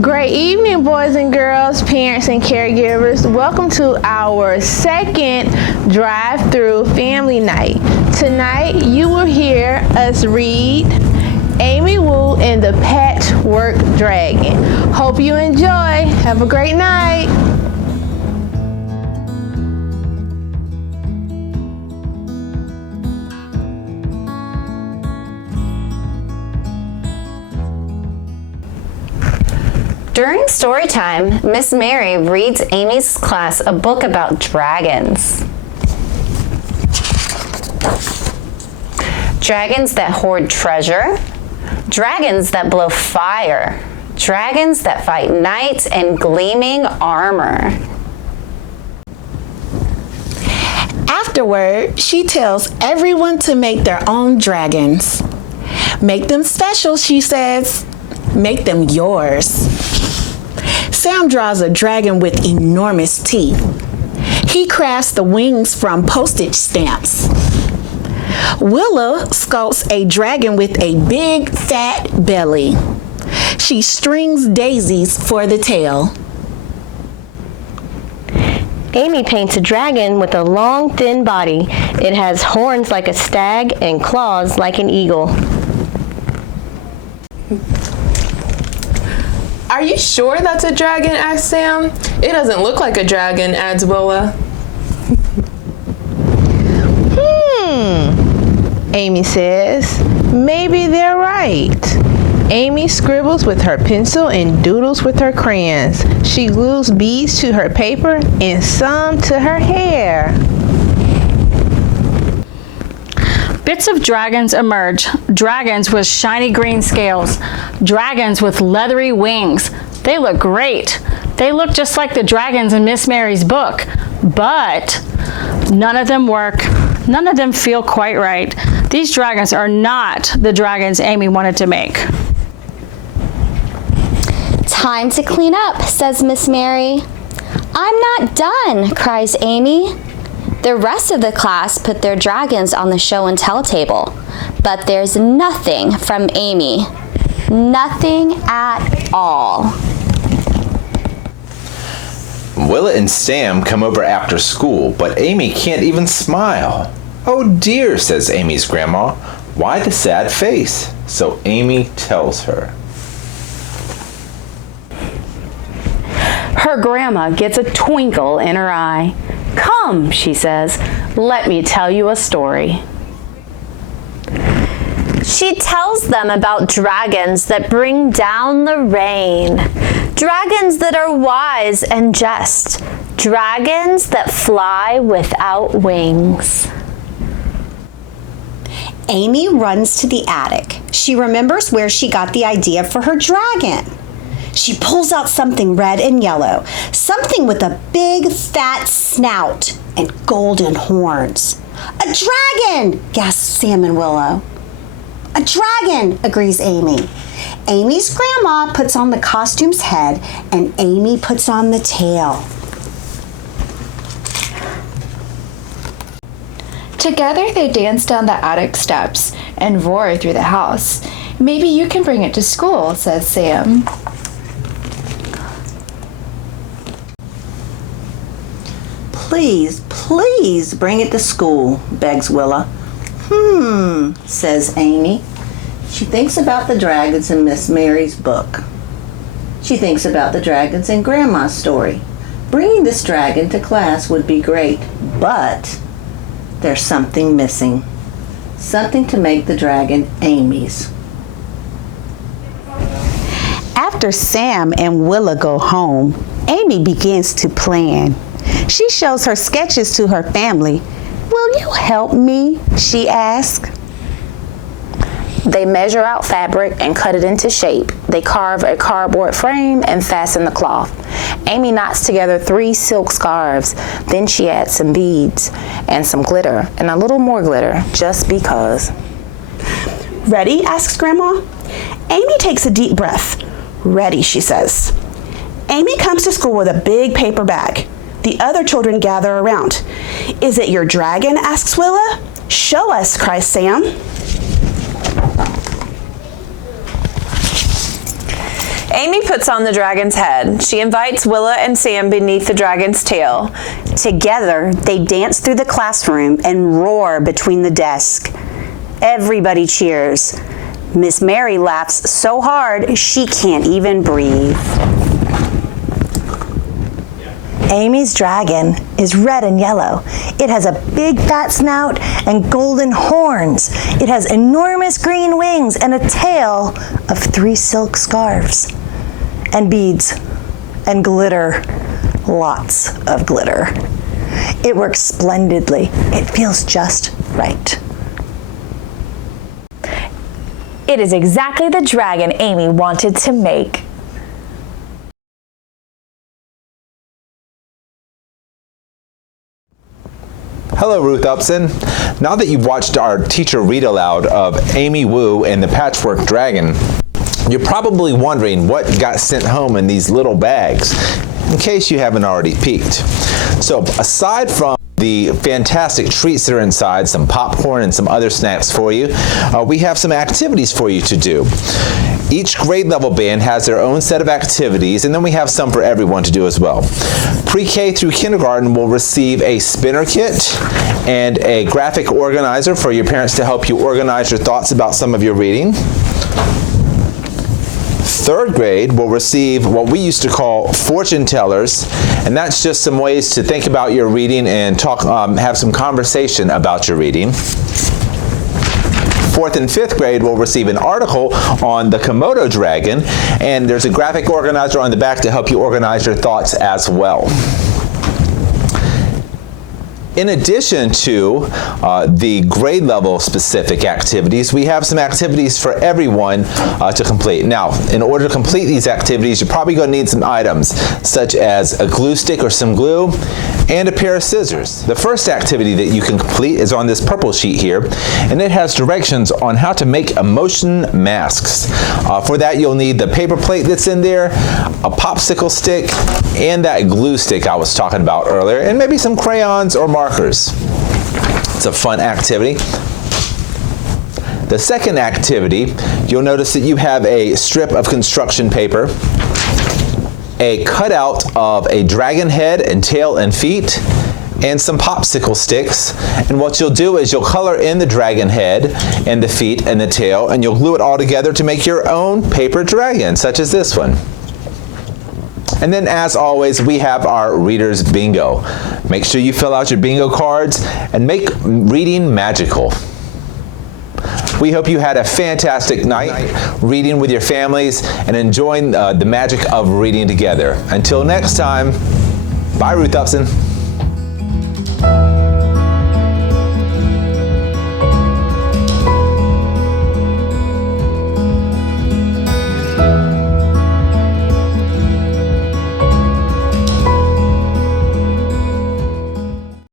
Great evening, boys and girls, parents and caregivers. Welcome to our second drive-through family night. Tonight, you will hear us read Amy Wu and the Patchwork Dragon. Hope you enjoy. Have a great night. During story time, Miss Mary reads Amy's class a book about dragons. Dragons that hoard treasure, dragons that blow fire, dragons that fight knights in gleaming armor. Afterward, she tells everyone to make their own dragons. Make them special, she says. Make them yours. Sam draws a dragon with enormous teeth. He crafts the wings from postage stamps. Willa sculpts a dragon with a big, fat belly. She strings daisies for the tail. Amy paints a dragon with a long, thin body. It has horns like a stag and claws like an eagle. Are you sure that's a dragon? Asked Sam. It doesn't look like a dragon, adds Willa. Amy says, maybe they're right. Amy scribbles with her pencil and doodles with her crayons. She glues beads to her paper and some to her hair. Bits of dragons emerge. Dragons with shiny green scales. Dragons with leathery wings. They look great. They look just like the dragons in Miss Mary's book, but none of them work. None of them feel quite right. These dragons are not the dragons Amy wanted to make. Time to clean up, says Miss Mary. I'm not done, cries Amy. The rest of the class put their dragons on the show and tell table, but there's nothing from Amy. Nothing at all. Willa and Sam come over after school, but Amy can't even smile. Oh dear, says Amy's grandma. Why the sad face? So Amy tells her. Her grandma gets a twinkle in her eye. Come, she says, let me tell you a story. She tells them about dragons that bring down the rain, dragons that are wise and just, dragons that fly without wings. Amy runs to the attic. She remembers where she got the idea for her dragon. She pulls out something red and yellow, something with a big fat snout and golden horns. A dragon, gasps Sam and Willow. A dragon, agrees Amy. Amy's grandma puts on the costume's head and Amy puts on the tail. Together they dance down the attic steps and roar through the house. Maybe you can bring it to school, says Sam. Please bring it to school, begs Willa. Says Amy. She thinks about the dragons in Miss Mary's book. She thinks about the dragons in Grandma's story. Bringing this dragon to class would be great, but there's something missing. Something to make the dragon Amy's. After Sam and Willa go home, Amy begins to plan. She shows her sketches to her family. Will you help me? She asks. They measure out fabric and cut it into shape. They carve a cardboard frame and fasten the cloth. Amy knots together 3 silk scarves. Then she adds some beads and some glitter and a little more glitter just because. Ready? Asks Grandma. Amy takes a deep breath. Ready, she says. Amy comes to school with a big paper bag. The other children gather around. Is it your dragon? Asks Willa. Show us, cries Sam. Amy puts on the dragon's head. She invites Willa and Sam beneath the dragon's tail. Together, they dance through the classroom and roar between the desks. Everybody cheers. Miss Mary laughs so hard she can't even breathe. Amy's dragon is red and yellow. It has a big fat snout and golden horns. It has enormous green wings and a tail of 3 silk scarves. And beads and glitter. Lots of glitter. It works splendidly. It feels just right. It is exactly the dragon Amy wanted to make. Hello, Ruth Upson. Now that you've watched our teacher read aloud of Amy Wu and the Patchwork Dragon, you're probably wondering what got sent home in these little bags, in case you haven't already peeked. So aside from the fantastic treats that are inside, some popcorn and some other snacks for you, we have some activities for you to do. Each grade level band has their own set of activities, and then we have some for everyone to do as well. Pre-K through kindergarten will receive a spinner kit and a graphic organizer for your parents to help you organize your thoughts about some of your reading. Third grade will receive what we used to call fortune tellers, and that's just some ways to think about your reading and talk, have some conversation about your reading. Fourth and fifth grade will receive an article on the Komodo dragon, and there's a graphic organizer on the back to help you organize your thoughts as well. In addition to the grade level specific activities, we have some activities for everyone to complete. Now, in order to complete these activities, you're probably going to need some items, such as a glue stick or some glue, and a pair of scissors. The first activity that you can complete is on this purple sheet here, and it has directions on how to make emotion masks. For that, you'll need the paper plate that's in there, a popsicle stick, and that glue stick I was talking about earlier, and maybe some crayons or markers. It's a fun activity. The second activity, you'll notice that you have a strip of construction paper, a cutout of a dragon head and tail and feet, and some popsicle sticks. And what you'll do is you'll color in the dragon head and the feet and the tail, and you'll glue it all together to make your own paper dragon, such as this one. And then, as always, we have our Reader's Bingo. Make sure you fill out your bingo cards and make reading magical. We hope you had a fantastic night reading with your families and enjoying the magic of reading together. Until next time, bye, Ruth Upson.